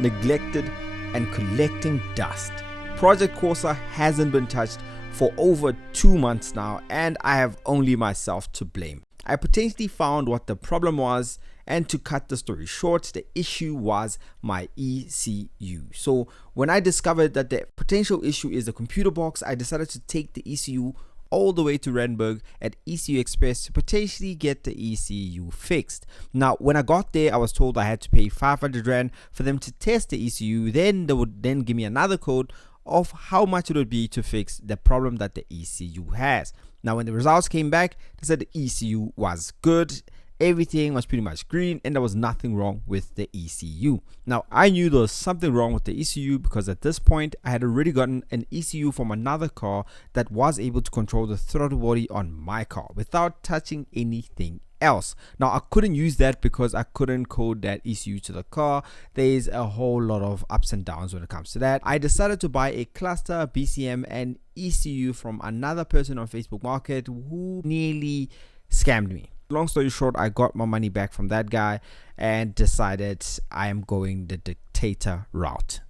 neglected, and collecting dust. Project Corsa hasn't been touched for over 2 months now, and I have only myself to blame. I potentially found what the problem was, and to cut the story short, the issue was my ECU. So when I discovered that the potential issue is the computer box, I decided to take the ECU all the way to Randburg at ECU Express to potentially get the ECU fixed. Now, when I got there, I was told I had to pay 500 Rand for them to test the ECU. Then they would then give me another code of how much it would be to fix the problem that the ECU has. Now, when the results came back, they said the ECU was good. Everything was pretty much green and there was nothing wrong with the ECU. Now, I knew there was something wrong with the ECU because at this point I had already gotten an ECU from another car that was able to control the throttle body on my car without touching anything else. Now, I couldn't use that because I couldn't code that ECU to the car. There's a whole lot of ups and downs when it comes to that. I decided to buy a cluster, BCM and ECU from another person on Facebook Market who nearly scammed me. Long story short, I got my money back from that guy and decided I am going the dictator route.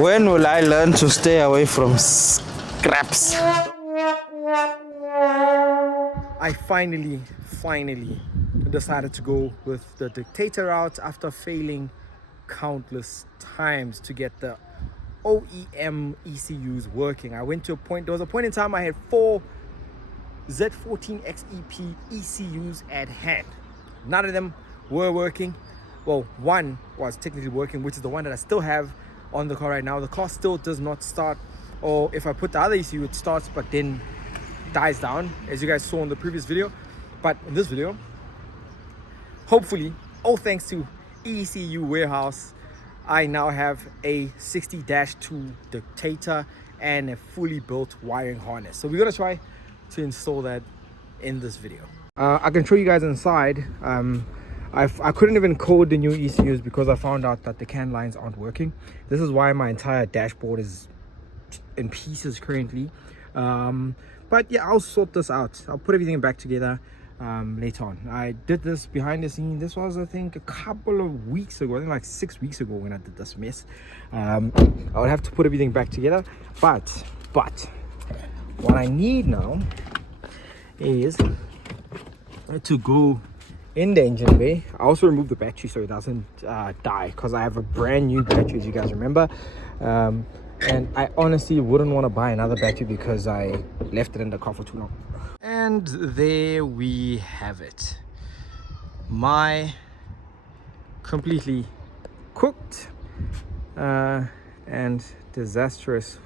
When will I learn to stay away from scraps? I finally decided to go with the dictator route after failing countless times to get the OEM ECUs working. There was a point in time I had 4 Z14 XEP ECUs at hand. None of them were working. Well, one was technically working, which is the one that I still have on the car right now. The car still does not start, or if I put the other ECU, it starts but then dies down, as you guys saw in the previous video. But in this video, hopefully, all thanks to ECU Warehouse, I now have a 60-2 dictator and a fully built wiring harness. So we're gonna try to install that in this video. I can show you guys inside. I couldn't even code the new ECUs because I found out that the CAN lines aren't working. This is why my entire dashboard is in pieces currently. But yeah, I'll sort this out. I'll put everything back together later on. I did this behind the scene. This was, I think, a couple of weeks ago. I think like 6 weeks ago when I did this mess. I would have to put everything back together. But what I need now is to go in the engine bay. I also removed the battery so it doesn't die, because I have a brand new battery, as you guys remember. And I honestly wouldn't want to buy another battery because I left it in the car for too long. And there we have it. My completely cooked and disastrous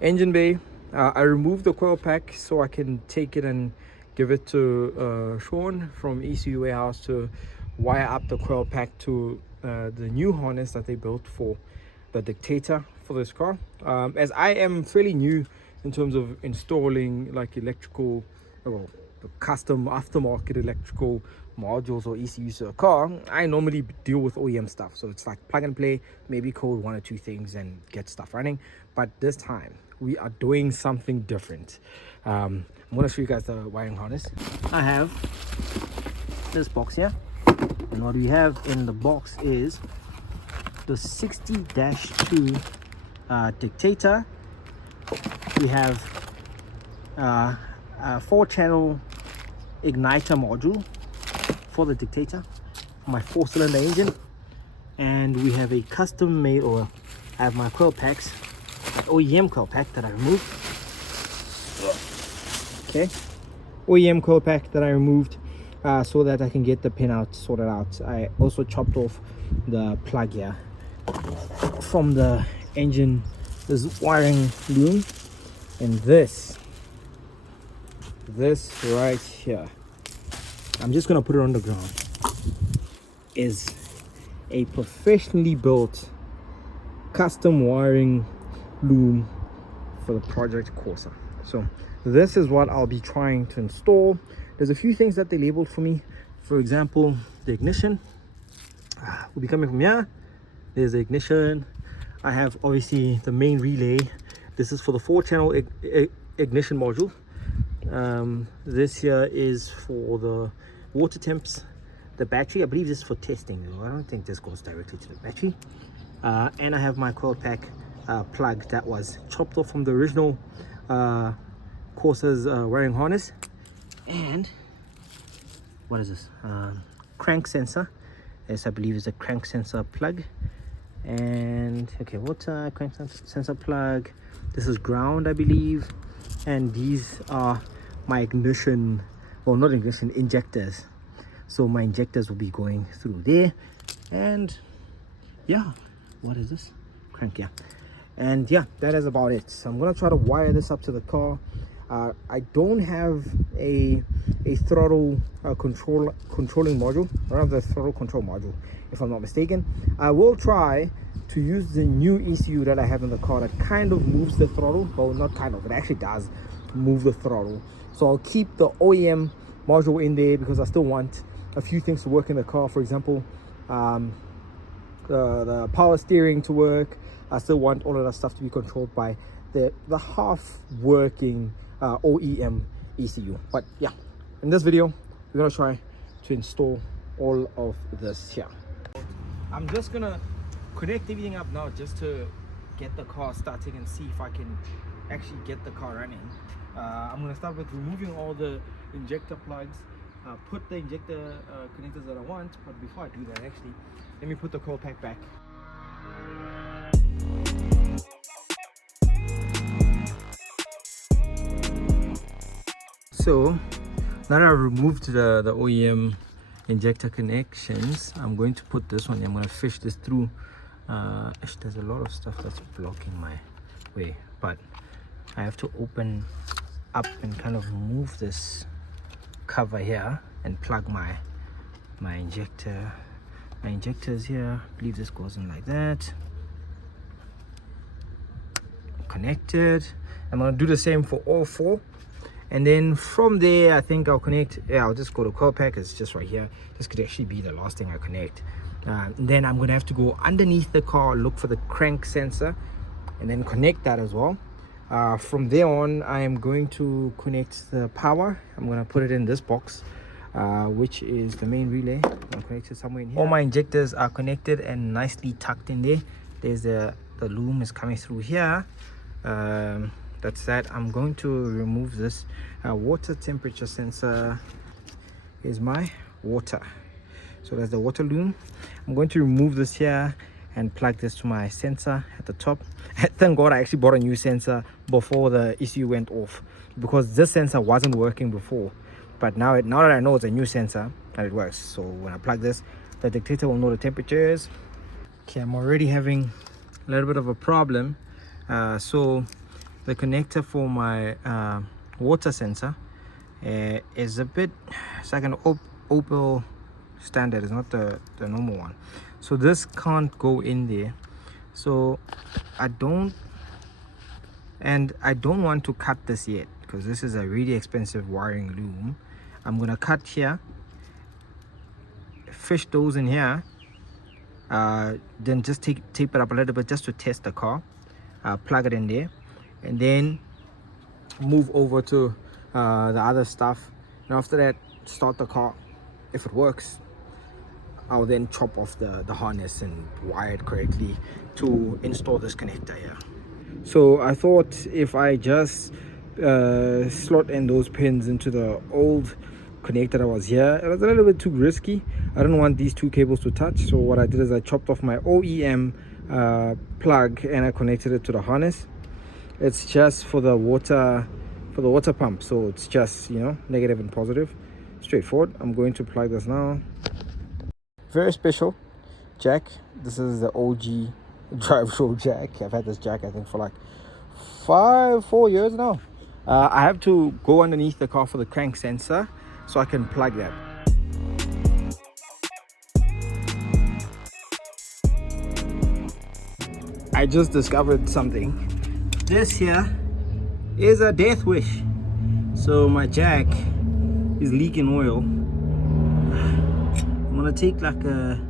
engine bay. I removed the coil pack so I can take it and give it to Sean from ECU Warehouse to wire up the coil pack to the new harness that they built for the dictator for this car. As I am fairly new in terms of installing like electrical, well, custom aftermarket electrical modules or ECUs to a car, I normally deal with OEM stuff. So it's like plug and play, maybe code 1 or 2 things and get stuff running. But this time we are doing something different. I'm going to show you guys the wiring harness. I have this box here, and what we have in the box is the 60-2 dictator. We have a 4-channel igniter module for the dictator, for my 4-cylinder engine, and we have a custom made, or I have my coil packs, OEM coil pack that I removed. Okay, OEM coil pack that I removed so that I can get the pin out sorted out. I also chopped off the plug here from the engine, this wiring loom, and this right here, I'm just gonna put it on the ground, is a professionally built custom wiring loom for the Project Corsa. So this is what I'll be trying to install. There's a few things that they labeled for me. For example, the ignition will be coming from here. There's the ignition. I have obviously the main relay. This is for the 4-channel ignition module. This here is for the water temps the battery. I believe this is for testing though. I don't think this goes directly to the battery. And I have my coil pack plug that was chopped off from the original Corsa's wiring harness. And what is this? Crank sensor. This I believe is a crank sensor plug. And okay, water, crank sensor plug. This is ground, I believe. And these are my ignition, well, not ignition, injectors. So my injectors will be going through there. And yeah, what is this? Crank, yeah. And yeah, that is about it. So I'm gonna try to wire this up to the car. I don't have a throttle controlling module. I don't have the throttle control module, if I'm not mistaken. I will try to use the new ECU that I have in the car that kind of moves the throttle. Well, not kind of, it actually does move the throttle. So I'll keep the OEM module in there because I still want a few things to work in the car. For example, the power steering to work. I still want all of that stuff to be controlled by the half working OEM ECU. But yeah, in this video we're gonna try to install all of this here. I'm just gonna connect everything up now just to get the car starting and see if I can actually get the car running. I'm gonna start with removing all the injector plugs, put the injector connectors that I want. But before I do that, actually, let me put the coil pack back. So now that I've removed the OEM injector connections, I'm going to put this one. I'm going to fish this through. There's a lot of stuff that's blocking my way, but I have to open up and kind of move this cover here and plug my injector. My injector is here. I believe this goes in like that. Connected. I'm going to do the same for all four. And then from there, I think I'll connect. Yeah, I'll just go to coil pack. It's just right here. This could actually be the last thing I connect. Then I'm gonna have to go underneath the car, look for the crank sensor, and then connect that as well. From there on, I am going to connect the power. I'm gonna put it in this box, which is the main relay. I'll connect it somewhere in here. All my injectors are connected and nicely tucked in there. There's the loom is coming through here. That's that. I'm going to remove this water temperature sensor. Is my water, so that's the water loom. I'm going to remove this here and plug this to my sensor at the top. Thank God I actually bought a new sensor before the ECU went off, because this sensor wasn't working before. But now that I know it's a new sensor and it works, so when I plug this, the dictator will know the temperatures. Okay, I'm already having a little bit of a problem. So the connector for my water sensor is a bit, it's like an Opel standard. It's not the normal one, so this can't go in there. So I don't want to cut this yet, because this is a really expensive wiring loom. I'm gonna cut here, fish those in here, then just tape it up a little bit just to test the car, plug it in there, and then move over to the other stuff. And after that, start the car. If it works, I'll then chop off the harness and wire it correctly to install this connector here. So I thought if I just slot in those pins into the old connector that was here, it was a little bit too risky. I don't want these two cables to touch, so what I did is I chopped off my OEM plug and I connected it to the harness. It's just for the water pump, so it's just, you know, negative and positive. Straightforward. I'm going to plug this now. Very special jack. This is the OG drive show jack. I've had this jack I think for like 4 years now. I have to go underneath the car for the crank sensor so I can plug that. I just discovered something. This here is a death wish. So my jack is leaking oil. I'm gonna take like a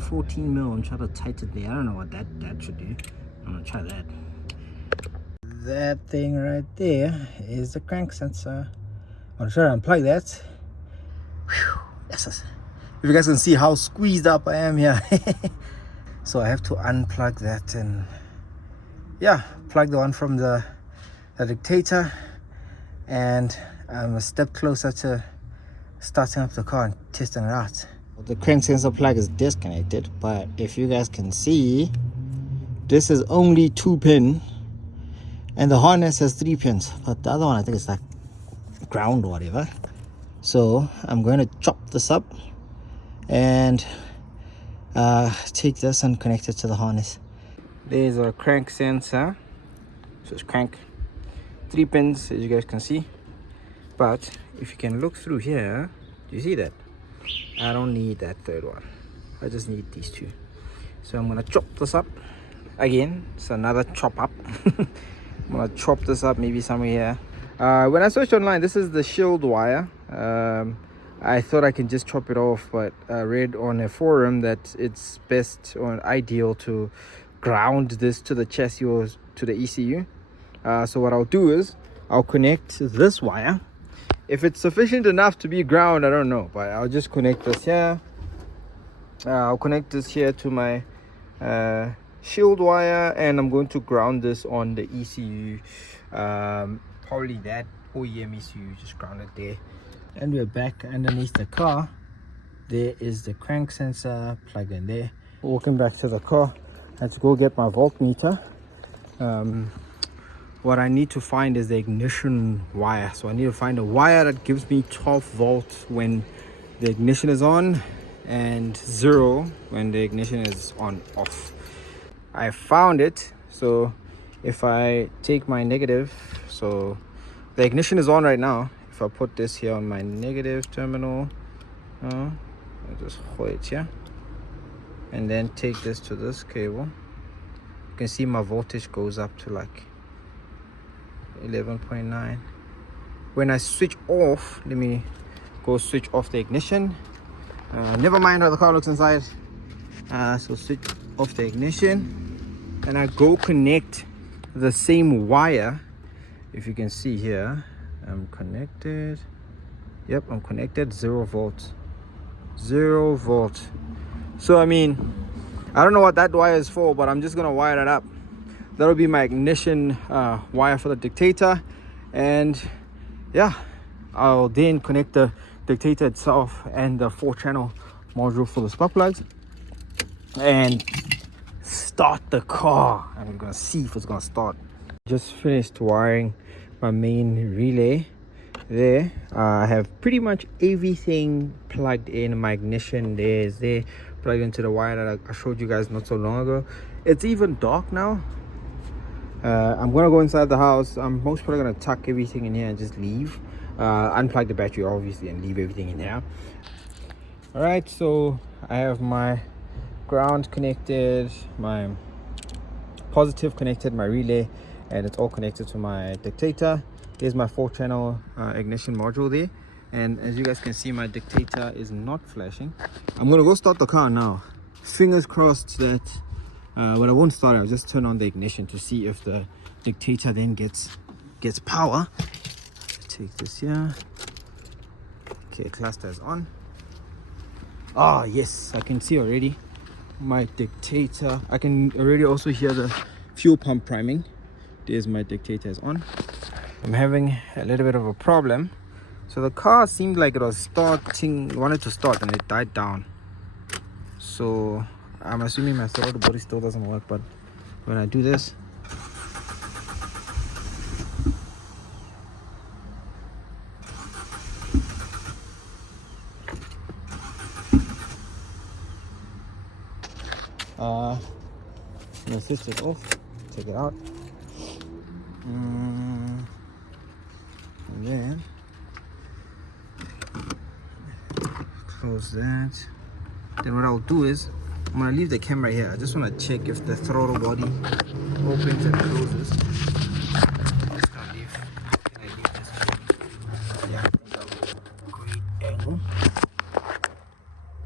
14 mil and try to tighten it there. I don't know what that should do. I'm gonna try that. That thing right there is the crank sensor. I'm gonna try to unplug that. Whew, you guys can see how squeezed up I am here. So I have to unplug that and yeah, plug the one from the dictator, and I'm a step closer to starting up the car and testing it out. The crank sensor plug is disconnected, but if you guys can see, this is only 2 pin and the harness has 3 pins, but the other one I think is like ground or whatever. So I'm going to chop this up and take this and connect it to the harness. There's a crank sensor, so it's crank, 3 pins as you guys can see. But if you can look through here, do you see that? I don't need that third one, I just need these 2. So I'm gonna chop this up again. It's another chop up. I'm gonna chop this up maybe somewhere here. When I searched online, this is the shield wire. I thought I can just chop it off, but I read on a forum that it's best or ideal to ground this to the chassis or to the ECU. So what I'll do is I'll connect this wire. If it's sufficient enough to be ground, I don't know, but I'll just connect this here. I'll connect this here to my shield wire, and I'm going to ground this on the ECU. Probably that OEM ECU, just ground it there. And we're back underneath the car. There is the crank sensor plugged in there. Walking back to the car, I had to go get my voltmeter. What I need to find is the ignition wire. So I need to find a wire that gives me 12 volts when the ignition is on and 0 when the ignition is on off. I found it. So if I take my negative, so the ignition is on right now. If I put this here on my negative terminal, I'll just hold it here and then take this to this cable, you can see my voltage goes up to like 11.9. When I switch off, let me go switch off the ignition. Never mind how the car looks inside. So switch off the ignition and I go connect the same wire. If you can see here, I'm connected. Yep, I'm connected. 0 volts. 0 volts. So I mean, I don't know what that wire is for, but I'm just gonna wire that up. That'll be my ignition wire for the dictator, and yeah, I'll then connect the dictator itself and the 4-channel module for the spark plugs and start the car. And we're gonna see if it's gonna start. Just finished wiring my main relay there. I have pretty much everything plugged in. My ignition there is there, plugged into the wire that I showed you guys not so long ago. It's even dark now. I'm gonna go inside the house. I'm most probably gonna tuck everything in here and just leave, unplug the battery obviously and leave everything in here. All right, so I have my ground connected, my positive connected, my relay, and it's all connected to my dictator. Here's my 4-channel ignition module there, and as you guys can see, my dictator is not flashing. I'm gonna go start the car now. Fingers crossed that but I won't start it. I'll just turn on the ignition to see if the dictator then gets power. Take this here. Okay, cluster is on. Ah, yes, I can see already my dictator. I can already also hear the fuel pump priming. There's my dictator is on. I'm having a little bit of a problem. So the car seemed like it was wanted to start and it died down. So I'm assuming my throttle body still doesn't work, but when I do this, I'm gonna switch it off, take it out, and then close that. Then what I'll do is I'm gonna leave the camera here. I just want to check if the throttle body opens and closes. Just gonna leave. Can I leave this? Yeah, I think that'll be a great angle.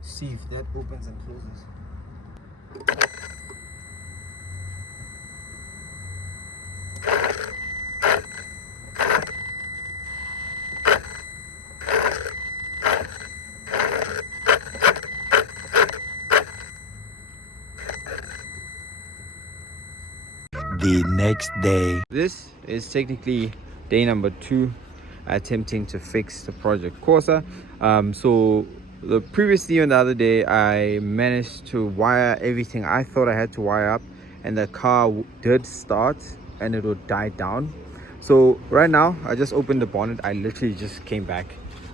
See if that opens and closes. next day. This is technically day number 2 attempting to fix the project Corsa. So the previously on the other day I managed to wire everything I thought I had to wire up, and the car did start and it would die down. So right now I just opened the bonnet. I literally just came back.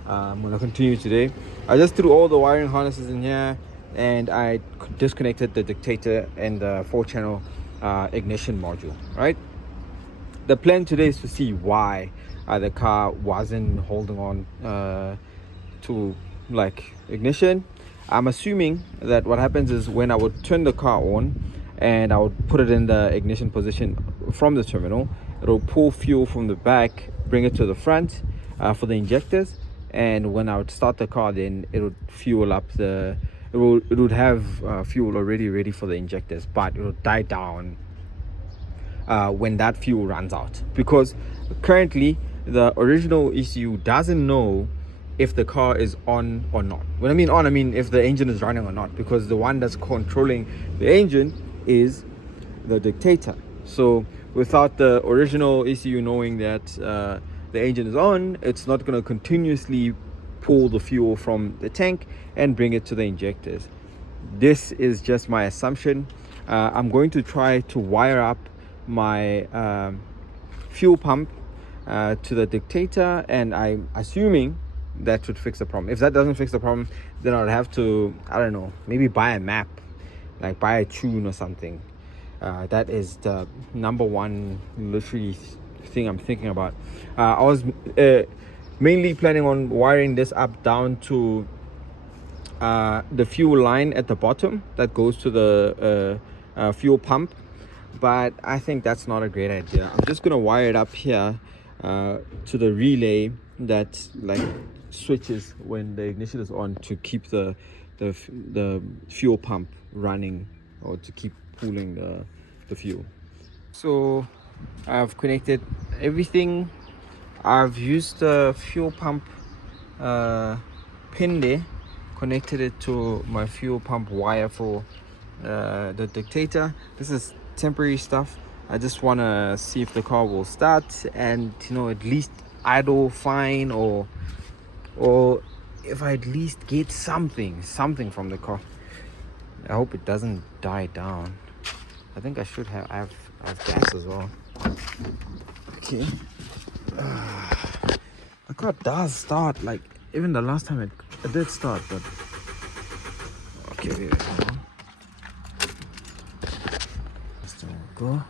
I'm gonna continue today. I just threw all the wiring harnesses in here and I disconnected the dictator and the 4-channel ignition module. Right, the plan today is to see why the car wasn't holding on to like ignition. I'm assuming that what happens is when I would turn the car on and I would put it in the ignition position from the terminal, it'll pull fuel from the back, bring it to the front for the injectors, and when I would start the car, then it would fuel up it would have fuel already ready for the injectors, but it will die down when that fuel runs out, because currently the original ECU doesn't know if the car is on or not. When I mean on, I mean if the engine is running or not, because the one that's controlling the engine is the dictator. So without the original ECU knowing that the engine is on, it's not going to continuously pull the fuel from the tank and bring it to the injectors. This is just my assumption. I'm going to try to wire up my fuel pump to the dictator, and I'm assuming that should fix the problem. If that doesn't fix the problem, then I'll have to, I don't know, maybe buy a map, like buy a tune or something. That is the number one literally thing I'm thinking about. I was mainly planning on wiring this up down to the fuel line at the bottom that goes to the fuel pump, but I think that's not a great idea. I'm just gonna wire it up here to the relay that like switches when the ignition is on to keep the fuel pump running, or to keep pulling the fuel. So I've connected everything. I've used the fuel pump pin there, connected it to my fuel pump wire for the dictator. This is temporary stuff. I just want to see if the car will start and, you know, at least idle fine, or if I at least get something from the car. I hope it doesn't die down. I think I should have, I have gas as well. Okay. The car does start, like even the last time it did start, but okay, there we go. Just go.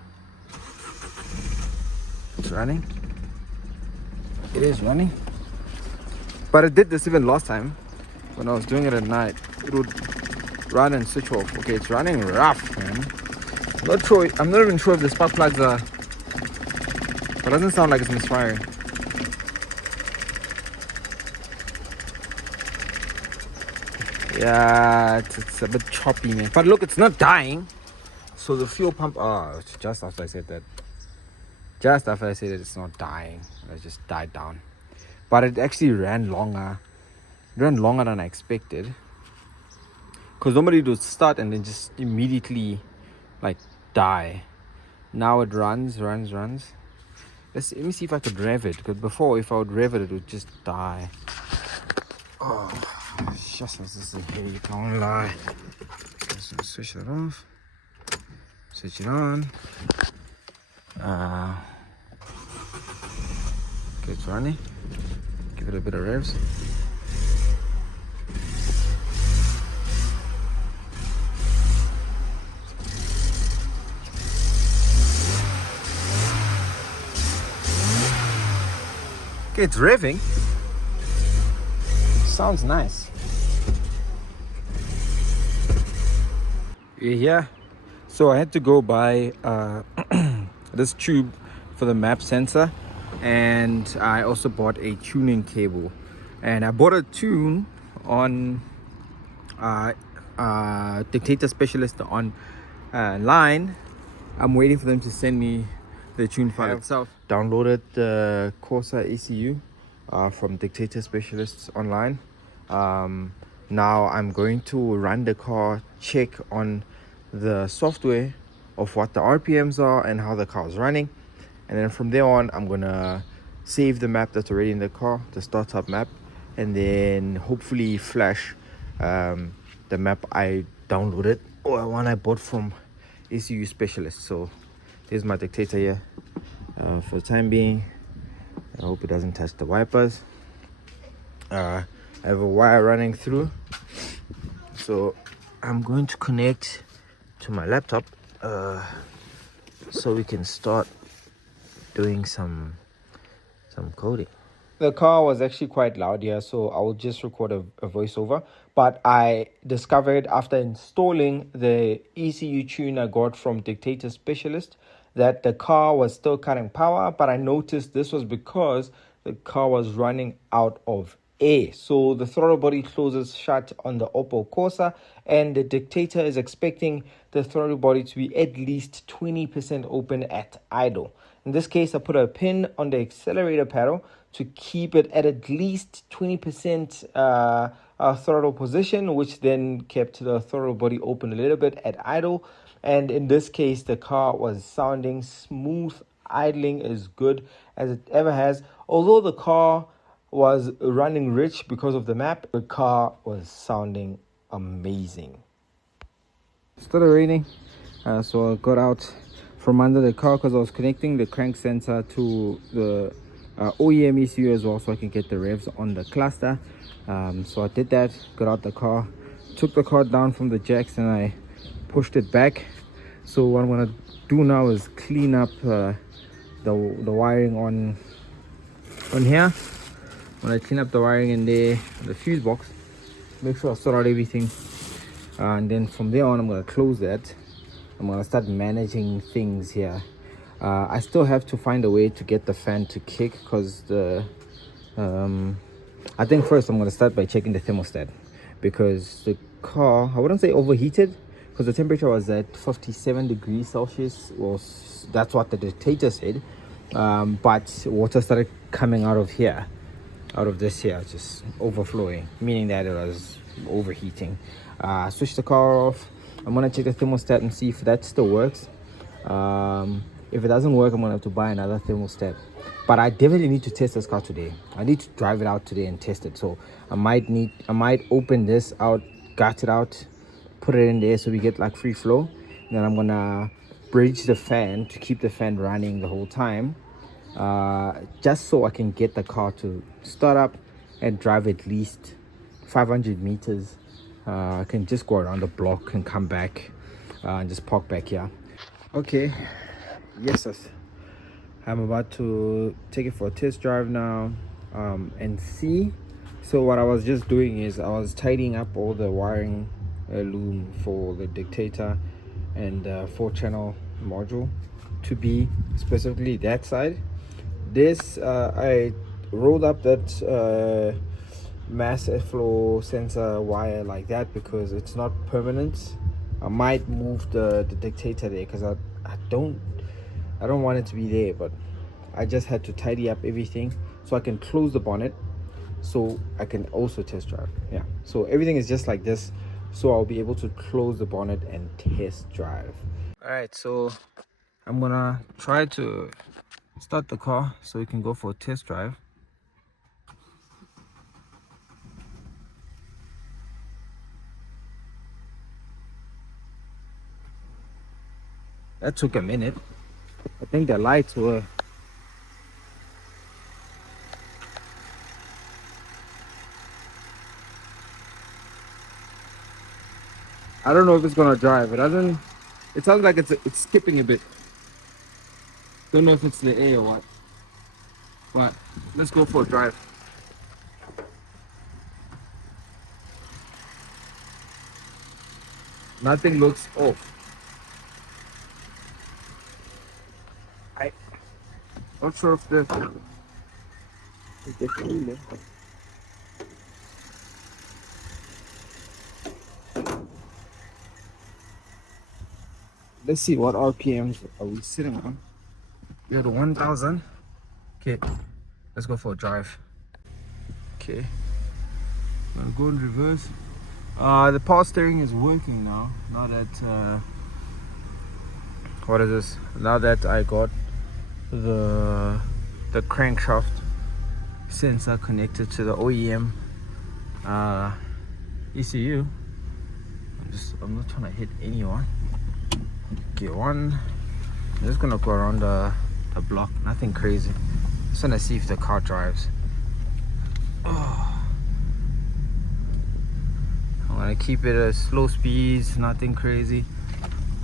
It's running. It is running. But it did this even last time when I was doing it at night. It would run and switch off. Okay, it's running rough, man. I'm not even sure if the spark plugs are, but it doesn't sound like it's misfiring. Yeah, it's a bit choppy, man. But look, it's not dying. So the fuel pump, just after I said that. Just after I said that it's not dying. It just died down. But it actually ran longer. It ran longer than I expected. Because normally it would start and then just immediately like die. Now it runs. Let me see if I could rev it. Because before, if I would rev it, it would just die. Oh, just this is heavy, can't lie. Just switch that off. Switch it on. Okay, it's running. Give it a bit of revs. Okay, it's revving. Sounds nice. Yeah. So I had to go buy this tube for the map sensor, and I also bought a tuning cable, and I bought a tune on Dictator Specialist on line. I'm waiting for them to send me the tune file itself. Downloaded the Corsa ECU from Dictator Specialists online. Now I'm going to run the car, check on the software of what the RPMs are and how the car is running. And then from there on, I'm gonna save the map that's already in the car, the startup map, and then hopefully flash the map I downloaded or one I bought from ECU Specialist. So there's my dictator here. For the time being, I hope it doesn't touch the wipers. I have a wire running through, so I'm going to connect to my laptop so we can start doing some coding. The car was actually quite loud here, so I will just record a voiceover. But I discovered after installing the ECU tune I got from Dictator Specialist that the car was still cutting power, but I noticed this was because the car was running out of air. So the throttle body closes shut on the Opel Corsa, and the Dictator is expecting the throttle body to be at least 20% open at idle. In this case, I put a pin on the accelerator pedal to keep it at least 20% throttle position, which then kept the throttle body open a little bit at idle. And in this case, the car was sounding smooth. Idling as good as it ever has. Although the car was running rich because of the map, the car was sounding amazing. It started raining, so I got out from under the car because I was connecting the crank sensor to the OEM ECU as well, so I can get the revs on the cluster. So I did that, got out the car, took the car down from the jacks, and I pushed it back. So what I'm gonna do now is clean up the wiring on here. When I clean up the wiring in there, the fuse box, make sure I sort out everything, and then from there on I'm gonna close that. I'm gonna start managing things here. I still have to find a way to get the fan to kick, because I think first I'm gonna start by checking the thermostat, because the car, I wouldn't say overheated, because the temperature was at 57 degrees Celsius. That's what the dictator said, but water started coming out of this here, just overflowing, meaning that it was overheating. Switch the car off. I'm gonna check the thermostat and see if that still works. If it doesn't work, I'm gonna have to buy another thermostat. But I definitely need to test this car today. I need to drive it out today and test it. So I might open this out, gut it out, put it in there so we get like free flow. Then I'm gonna bridge the fan to keep the fan running the whole time, just so I can get the car to start up and drive at least 500 meters. I can just go around the block and come back and just park back here. Okay, yes, I'm about to take it for a test drive now and see. So what I was just doing is I was tidying up all the wiring loom for the dictator and 4-channel module to be specifically that side. This I rolled up that mass airflow sensor wire like that because it's not permanent. I might move the dictator there because I don't want it to be there, but I just had to tidy up everything so I can close the bonnet so I can also test drive. Yeah, so everything is just like this, so I'll be able to close the bonnet and test drive. All right, so I'm gonna try to start the car so we can go for a test drive. That took a minute. I think the lights were... I don't know if it's gonna drive. It doesn't... It sounds like it's skipping a bit. Don't know if it's the A or what. But let's go for a drive. Nothing looks off. Not sure if this... Let's see what RPMs are we sitting on. We're at 1,000. Okay, let's go for a drive. Okay, I'm gonna go in reverse. The power steering is working now. Now that what is this? Now that I got the crankshaft sensor connected to the OEM ECU, I'm not trying to hit anyone. Okay, one. I'm just gonna go around the block, nothing crazy. Just wanna see if the car drives. Oh. I'm gonna keep it at slow speeds, nothing crazy.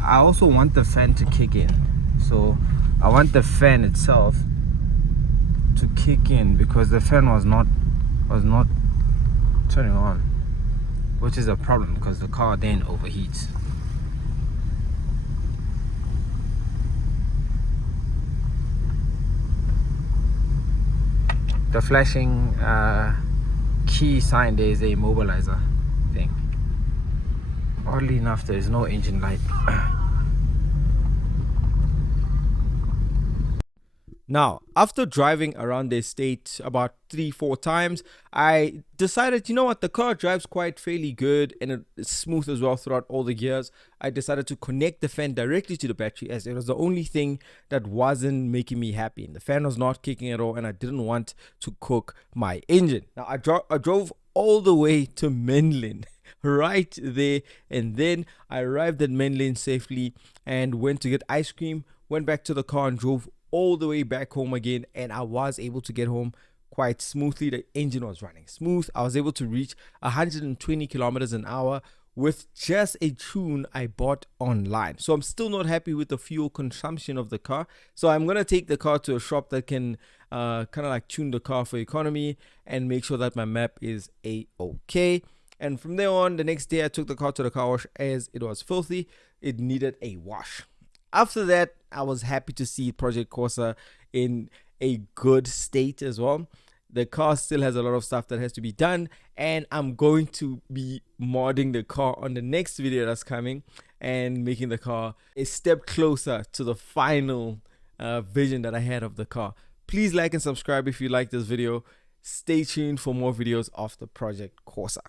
I also want the fan to kick in, so I want the fan itself to kick in because the fan was not turning on, which is a problem because the car then overheats. The flashing key sign there is a immobilizer thing. Oddly enough, there is no engine light. Now, after driving around the estate about 3-4 times, I decided, you know what, the car drives quite fairly good and it's smooth as well throughout all the gears. I decided to connect the fan directly to the battery as it was the only thing that wasn't making me happy. And the fan was not kicking at all and I didn't want to cook my engine. Now, I drove all the way to Menlyn right there, and then I arrived at Menlyn safely and went to get ice cream, went back to the car and drove all the way back home again, and I was able to get home quite smoothly. The engine was running smooth. I was able to reach 120 kilometers an hour with just a tune I bought online. So I'm still not happy with the fuel consumption of the car, so I'm gonna take the car to a shop that can kind of like tune the car for economy and make sure that my map is a-okay. And from there on, the next day I took the car to the car wash as it was filthy. It needed a wash. After that, I was happy to see Project Corsa in a good state as well. The car still has a lot of stuff that has to be done, and I'm going to be modding the car on the next video that's coming and making the car a step closer to the final vision that I had of the car. Please like and subscribe if you like this video. Stay tuned for more videos of the Project Corsa.